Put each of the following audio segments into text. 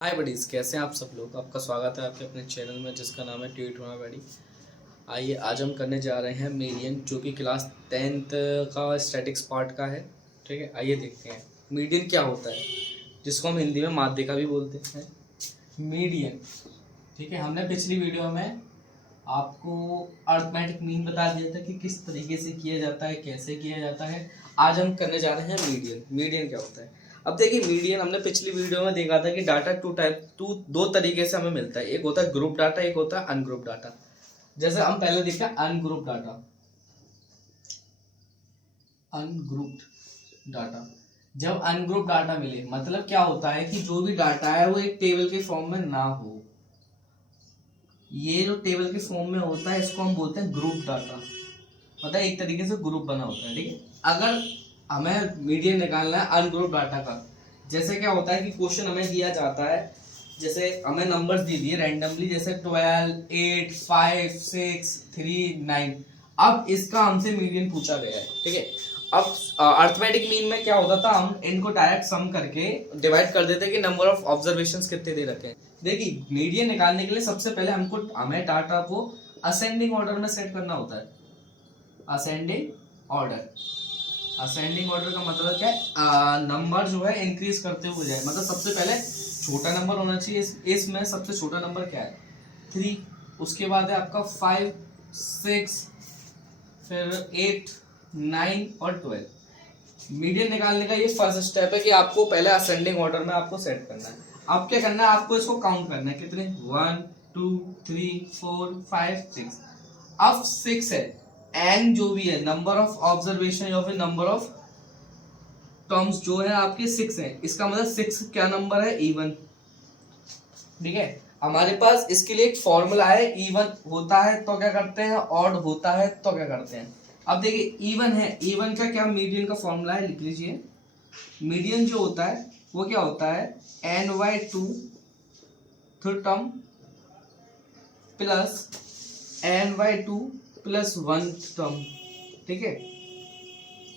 हाय buddies, कैसे हैं आप सब लोग। आपका स्वागत है आपके अपने चैनल में जिसका नाम है ट्यूट माय बडी। आइए आज हम करने जा रहे हैं मीडियन, जो कि क्लास 10th का स्टैटिक्स पार्ट का है। ठीक है, आइए देखते हैं मीडियन क्या होता है, जिसको हम हिंदी में माध्यिका भी बोलते हैं। मीडियन, ठीक है। हमने पिछली वीडियो में आपको अर्थमेटिक मीन बता दिया था कि किस तरीके से किया जाता है, कैसे किया जाता है। आज हम करने जा रहे हैं मीडियन। मीडियन क्या होता है, अब देखिए मीडियन हमने पिछली वीडियो में देखा था कि डाटा दो तरीके से हमें मिलता है। एक होता है ग्रुप डाटा, एक होता है अनग्रुप डाटा। जैसे हम पहले देखते हैं अनग्रुप डाटा। अनग्रुप्ड डाटा, जब अनग्रुप डाटा मिले मतलब क्या होता है कि जो भी डाटा है वो एक टेबल के फॉर्म में ना हो। ये जो टेबल के फॉर्म में होता है इसको हम बोलते हैं ग्रुप डाटा। मतलब एक तरीके से ग्रुप बना होता है। ठीक है, अगर हमें मीडियन निकालना है अनग्रुप डाटा का, जैसे क्या होता है कि क्वेश्चन हमें दिया जाता है, जैसे हमें नंबर्स दे दिए रैंडमली, जैसे 12, 8, 5, 6, 3, 9। अब इसका हमसे मीडियन पूछा गया है। ठीक है, अब अर्थमेटिक मीन में क्या होता था, हम इनको डायरेक्ट सम करके डिवाइड कर देते कि नंबर ऑफ ऑब्जर्वेशंस कितने दे रखे हैं। देखिए मीडियन निकालने के लिए सबसे पहले हमें डाटा को असेंडिंग ऑर्डर में सेट करना होता है। असेंडिंग ऑर्डर, असेंडिंग ऑर्डर का मतलब क्या है, नंबर जो है इंक्रीज करते हुए जाए। मतलब सबसे पहले छोटा नंबर होना चाहिए। इसमें सबसे छोटा नंबर क्या है, 3। उसके बाद है आपका 5, 6, फिर 8, 9 और 12। मीडियन निकालने का ये फर्स्ट स्टेप है कि आपको पहले असेंडिंग ऑर्डर में आपको सेट करना है। अब क्या करना है, आपको इसको काउंट करना है कितने, 1, 2, 3, 4, 5, 6। अब 6 है, एन जो भी है नंबर ऑफ ऑब्जर्वेशन या फिर नंबर ऑफ टर्म्स जो है आपके 6 है। इसका मतलब 6 क्या नंबर है, इवन। ठीक है, हमारे पास इसके लिए एक फॉर्मूला है। इवन होता है तो क्या करते हैं, ऑड होता है तो क्या करते हैं। अब देखिए इवन है, इवन का क्या मीडियन का फॉर्मूला है, लिख लीजिए। मीडियन जो होता है वो क्या होता है, n/2 term plus n/2 plus 1 term. ठीक है,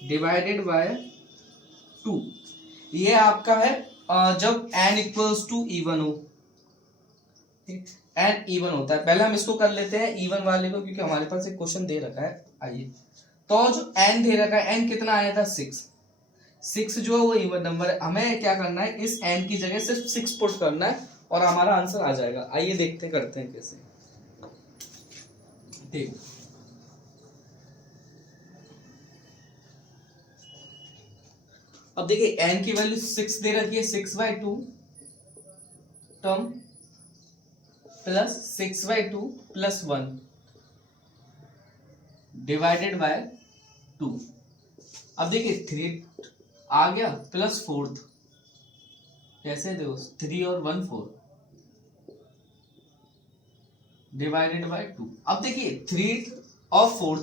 डिवाइडेड बाय 2। ये आपका है जब n इक्वल्स टू इवन हो। एन इवन होता है। पहले हम इसको कर लेते हैं इवन वाले को, क्योंकि हमारे पास एक क्वेश्चन दे रखा है। आइए, तो जो एन दे रखा है, एन कितना आया था, 6। 6 जो है वो इवन नंबर है। हमें क्या करना है, इस एन की जगह सिर्फ 6 पुट करना है और हमारा आंसर आ जाएगा। आइए देखते करते हैं कैसे। देखो अब देखिए एन की वैल्यू 6 दे रखी है, 6/2 term plus 6/2 plus 1 divided by 2। अब देखिए 3 आ गया प्लस 4, कैसे देखो 3 और 1 4 डिवाइडेड बाय 2। अब देखिए 3 और 4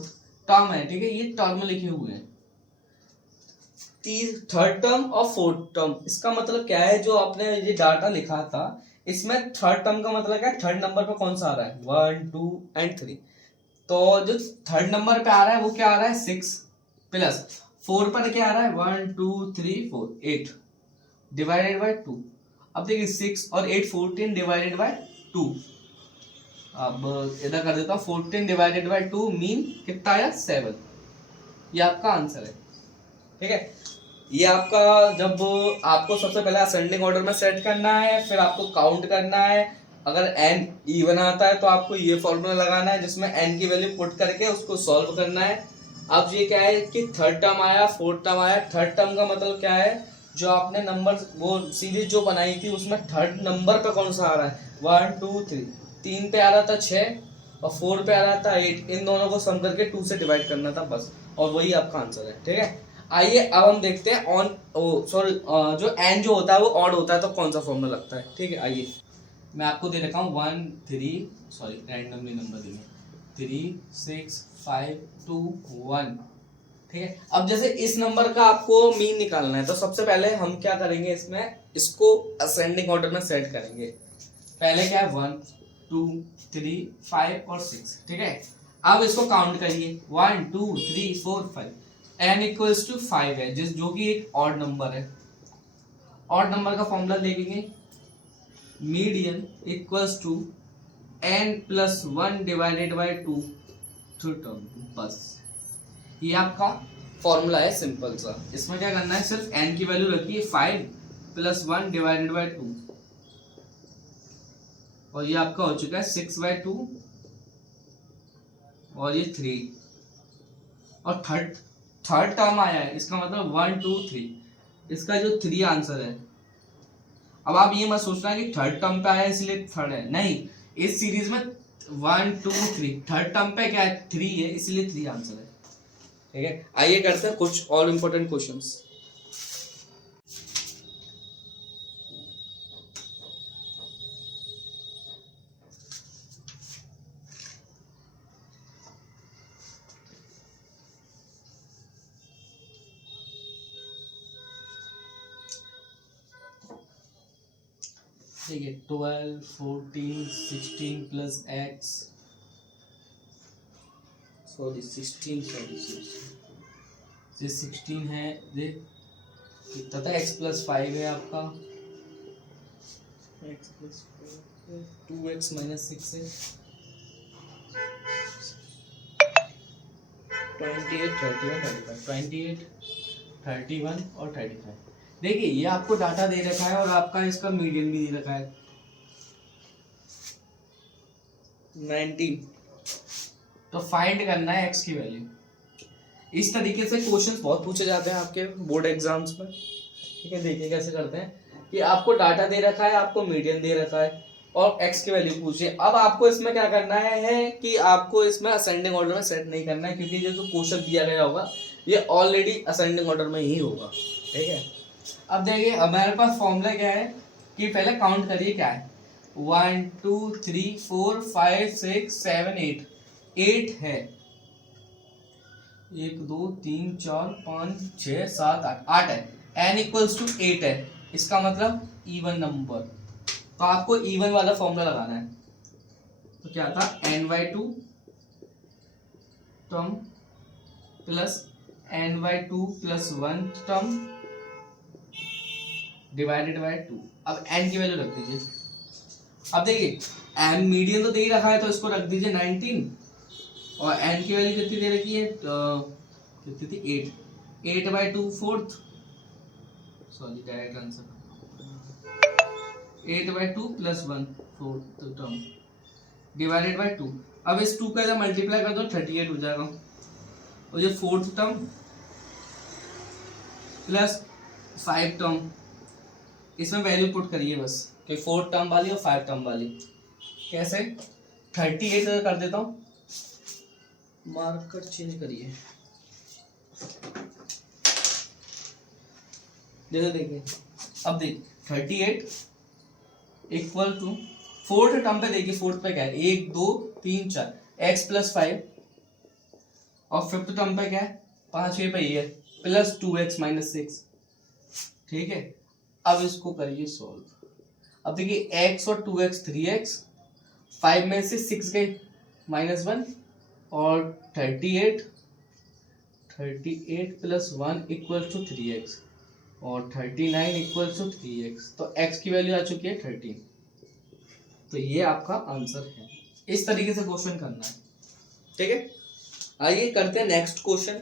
टर्म है। ठीक है, ये टर्म लिखे हुए हैं, थर्ड टर्म और फोर्थ टर्म। इसका मतलब क्या है, जो आपने ये डाटा लिखा था इसमें थर्ड टर्म का मतलब क्या है, थर्ड नंबर पे कौन सा आ रहा है, 1, 2 एंड 3। तो जो थर्ड नंबर पे आ रहा है वो क्या आ रहा है, 6 प्लस 4 पर क्या आ रहा है, 1, 2, 3, 4, 8 डिवाइडेड बाय 2। अब देखिए 6 और 8 14 डिवाइडेड बाय 2। अब इधर कर देता हूँ, 14 डिवाइडेड बाय 2 मीन कितना आया, 7। ये आपका आंसर है। ठीक है, ये आपका, जब आपको सबसे पहले असेंडिंग ऑर्डर में सेट करना है, फिर आपको काउंट करना है। अगर एन इवन आता है तो आपको ये फॉर्मूला लगाना है जिसमें एन की वैल्यू पुट करके उसको सॉल्व करना है। अब ये क्या है कि थर्ड टर्म आया, फोर्थ टर्म आया। थर्ड टर्म का मतलब क्या है, जो आपने नंबर वो सीरीज जो बनाई थी उसमें थर्ड नंबर पे कौन सा आ रहा है, 1, 2, 3। 3 पे आ रहा था 6 और 4 पे आ रहा था 8। इन दोनों को सम करके 2 से डिवाइड करना था बस, और वही आपका आंसर है। ठीक है, आइए अब हम देखते हैं ऑन सॉरी जो एन जो होता है वो ऑड होता है तो कौन सा फॉर्मूला लगता है। ठीक है, आइए मैं आपको दे रखा हूँ 1, 3, सॉरी रैंडमली नंबर देंगे, 3, 6, 5, 2, 1। ठीक है, अब जैसे इस नंबर का आपको मीन निकालना है तो सबसे पहले हम क्या करेंगे, इसमें इसको असेंडिंग ऑर्डर में सेट करेंगे। पहले क्या है, 1, 2, 3, 5 और 6। ठीक है, अब इसको काउंट करिए, 1, 2, 3, 4, 5। n इक्वल्स टू 5 है, जो कि एक ऑड नंबर है। ऑड नंबर का फॉर्मूला देखेंगे, median equals to n+1 divided by 2 through term. बस ये आपका फॉर्मूला है सिंपल सा। इसमें क्या करना है, सिर्फ n की वैल्यू रखिए 5+1 डिवाइडेड बाई 2 और ये आपका हो चुका है 6/2 और ये 3 और थर्ड टर्म आया है, इसका मतलब 1 2 3, इसका जो 3 आंसर है। अब आप ये मत सोचना कि थर्ड टर्म पे आया है इसलिए थर्ड है, नहीं, इस सीरीज में 1 2 3 थर्ड टर्म पे क्या है 3 है इसलिए 3 आंसर है। ठीक है, आइए करते हैं कुछ और इंपॉर्टेंट क्वेश्चंस। ठीक है, 12 14 16 प्लस एक्स, सॉरी 16 है, ये तथा x प्लस 5 है आपका, x प्लस 2x माइनस 6 है, 28 31 और 35। देखिए ये आपको डाटा दे रखा है और आपका इसका मीडियन भी दे रखा है 19। तो फाइंड करना है x की वैल्यू। इस तरीके से क्वेश्चंस बहुत पूछे जाते हैं आपके बोर्ड एग्जाम्स में। ठीक है, देखिए कैसे करते हैं कि आपको डाटा दे रखा है, आपको मीडियन दे रखा है और x की वैल्यू पूछिए। अब आपको इसमें क्या करना है कि आपको इसमें असेंडिंग ऑर्डर में सेट नहीं करना है, क्योंकि ये जो क्वेश्चन दिया गया होगा ये ऑलरेडी असेंडिंग ऑर्डर में ही होगा। ठीक है, अब देखिए हमारे पास फॉर्मूला क्या है कि पहले काउंट करिए क्या है, 1 2 3 4 5 6 7 8, 8 है, 1 2 3 4 5 6 7 8 है, n इक्वल्स टू 8 है, इसका मतलब इवन नंबर। तो आपको इवन वाला फॉर्मूला लगाना है। तो क्या था, n/2 term plus n/2 plus 1 term divided by 2। अब n की वैल्यू रख दीजिए। अब देखिए n मीडियन तो दे ही रखा है तो इसको रख दीजिए 19 और n की वैल्यू कितनी दे रखी है, कितनी थी 8/2 fourth, sorry direct answer 8/2 plus 1 fourth term divided by 2। अब इस 2 का जब मल्टीप्लाई कर दो 38 हो जाएगा और ये फोर्थ टर्म प्लस 5 टर्म, इसमें वैल्यू पुट करिए बस कि 4 टर्म वाली और 5 टर्म वाली। कैसे, 38 कर देता हूँ, मार्कर चेंज करिए, जैसे देखिए। अब देखिए 38 इक्वल टू फोर्थ टर्म पे, देखिए फोर्थ पे क्या है 1 2 3 4 x प्लस 5 और फिफ्थ टर्म पे क्या है 5 पे ही है प्लस 2x माइनस 6। ठीक है, अब इसको करिए सॉल्व। अब देखिए x और 2x 3x, 5 में से 6 गए -1 और 38 प्लस 1 इक्वल टू 3x और 39 इक्वल टू 3x। तो x की वैल्यू आ चुकी है 13। तो ये आपका आंसर है। इस तरीके से क्वेश्चन करना है। ठीक है, आइए करते हैं नेक्स्ट क्वेश्चन।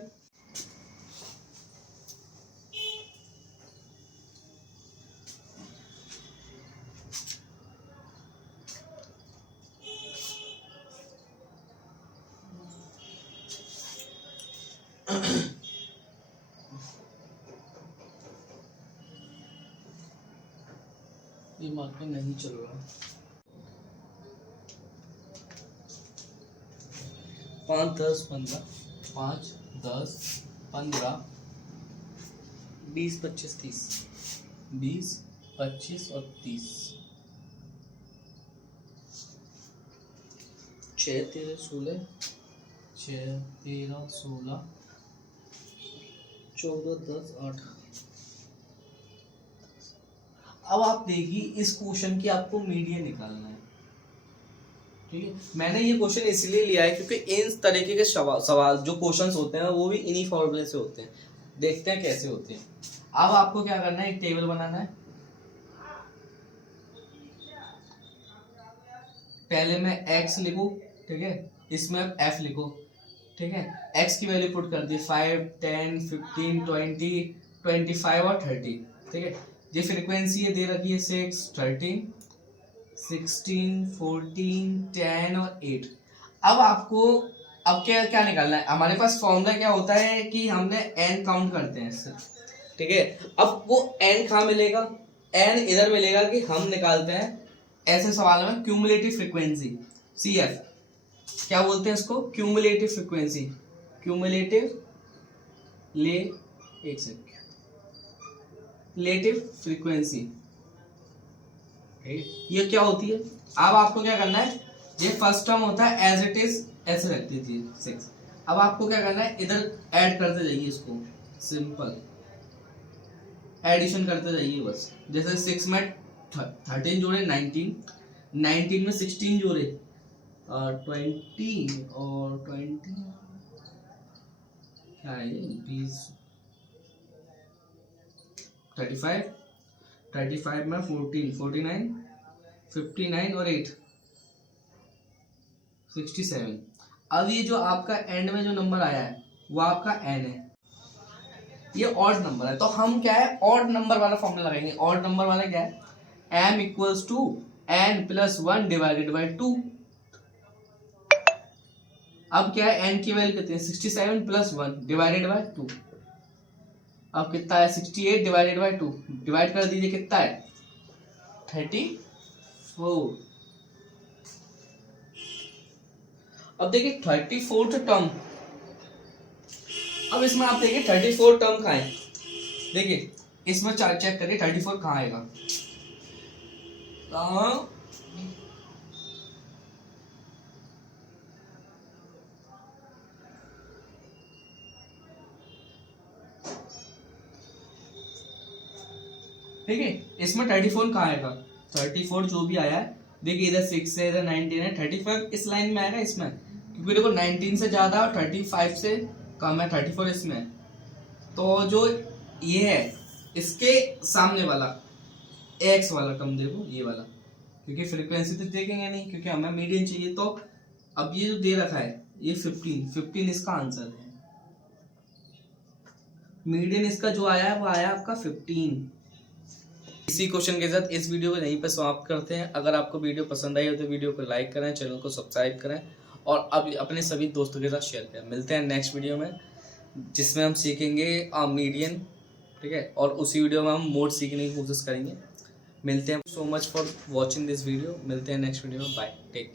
ये मार्कर नहीं चल रहा। 5 10 15 5 10 15 20 25 30 20 25 और 30 6 13 16 6 13 16 14 10 8। अब आप देखिए इस क्वेश्चन की आपको मीडियन निकालना है। ठीक है, मैंने ये क्वेश्चन इसलिए लिया है क्योंकि इन तरीके के सवाल जो क्वेश्चंस होते हैं वो भी इन्हीं फॉर्मूले से होते हैं। देखते हैं कैसे होते हैं। अब आपको क्या करना है, एक टेबल बनाना है। पहले मैं x लिखूं, ठीक है, इसमें f लिखो, ठीक है। x की वैल्यू पुट कर दी 5, 10, 15, 20, 25 और 30, ठीक है। ये फ्रीक्वेंसी है दे रखी है 6, 13, 16, 14, 10 और 8। अब आपको अब क्या क्या निकालना है, हमारे पास फॉर्मूला क्या होता है कि हमने n काउंट करते हैं इससे, ठीक है। अब वो n कहाँ मिलेगा, n इधर मिलेगा कि हम निकालते हैं ऐसे सवाल में क्यूमुलेटिव फ्रीक्वेंसी, CF क्या बोलते हैं इसको, क्यूमुलेटिव फ्रीक्वेंसी, क्यूमुलेटिव ले एक सेकंड क्यूमुलेटिव फ्रीक्वेंसी, ये क्या होती है। अब आपको क्या करना है, ये फर्स्ट टर्म होता है एज इट इज ऐसे रख दीजिए 6। अब आपको क्या करना है, इधर ऐड करते जाइए इसको, सिंपल एडिशन करते जाइए बस। जैसे 6 में 13 जोड़े 19, 19 में 16 जोड़े 20 और 20 क्या है 20, 35, 35 में 14, 49, 59 और 8 67। अब ये जो आपका एंड में जो नंबर आया है वो आपका n है, ये ऑड नंबर है, तो हम क्या है ऑड नंबर वाला फॉर्मूला लगाएंगे। ऑड नंबर वाला क्या है, m equals to n plus 1 divided by 2। अब क्या है n की वैल्यू कितनी है 67 प्लस 1 डिवाइडेड बाई 2। अब कितना है 68 डिवाइडेड बाई 2, डिवाइड कर दीजिए कितना है 34। अब देखिए 34th टर्म, अब इसमें आप देखिए 34 टर्म कहाँ है, देखिए इसमें चेक करिए 34 कहाँ आएगा, ठीक है। इसमें 34 कहाँ आएगा, 34 जो भी आया है देखिए इधर 6 है, इधर 19 है, 35 इस लाइन में आएगा इसमें, क्योंकि देखो 19 से ज्यादा और 35 से कम है, 34 इसमें। तो जो ये है इसके सामने वाला x वाला टर्म देखो, ये वाला, क्योंकि फ्रीक्वेंसी तो देखेंगे नहीं क्योंकि हमें मीडियन चाहिए। तो अब ये जो दे रखा है ये 15 इसका आंसर है, मीडियन इसका जो आया है वो आया आपका 15। इसी क्वेश्चन के साथ इस वीडियो को यहीं पर समाप्त करते हैं। अगर आपको वीडियो पसंद आई हो तो वीडियो को लाइक करें, चैनल को सब्सक्राइब करें और अब अपने सभी दोस्तों के साथ शेयर करें। मिलते हैं नेक्स्ट वीडियो में जिसमें हम सीखेंगे मीडियन, ठीक है, और उसी वीडियो में हम मोड सीखने की कोशिश करेंगे। मिलते हैं, so much for watching this video, मिलते हैं नेक्स्ट वीडियो में, बाय, टेक केयर।